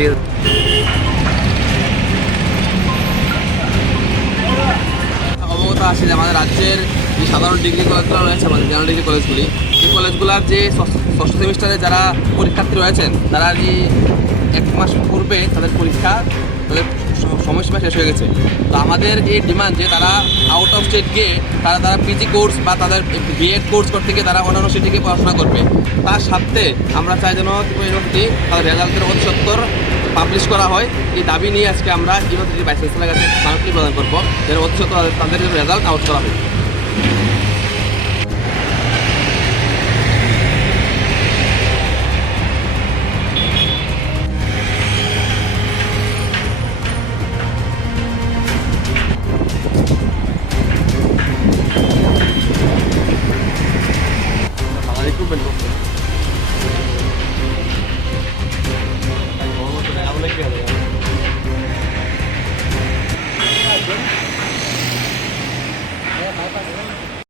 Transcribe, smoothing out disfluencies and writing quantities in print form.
ঠিক আছে। অবগত আছে যে আমাদের রাজ্যের যে সাধারণ ডিগ্রি কলেজগুলো রয়েছে, আমাদের জেনারেল ডিগ্রি কলেজগুলি, এই কলেজগুলোর যে ষষ্ঠ সেমিস্টারে যারা পরীক্ষার্থী রয়েছেন তারা যে 1 মাস পূর্বে তাদের পরীক্ষা, তাদের সময়সীমা শেষ হয়ে গেছে। তো আমাদের এই ডিমান্ড যে তারা আউট অফ স্টেট গিয়ে তারা পিজি কোর্স বা তাদের বিএড কোর্স করতে গিয়ে তারা অন্যান্য স্টেটে গিয়ে পড়াশোনা করবে। তার সাথে আমরা চাই যেন ত্রিপুরা ইউনিভার্সিটি তাদের রেজাল্টের অতি সত্বর পাবলিশ করা হয়। এই দাবি নিয়ে আজকে আমরা ইউনিভার্সিটির ভাইস চ্যান্সেলরের কাছে স্মারকলিপি প্রদান করবো, যেন অতি সত্বর তাদের রেজাল্ট আউট করা হয়।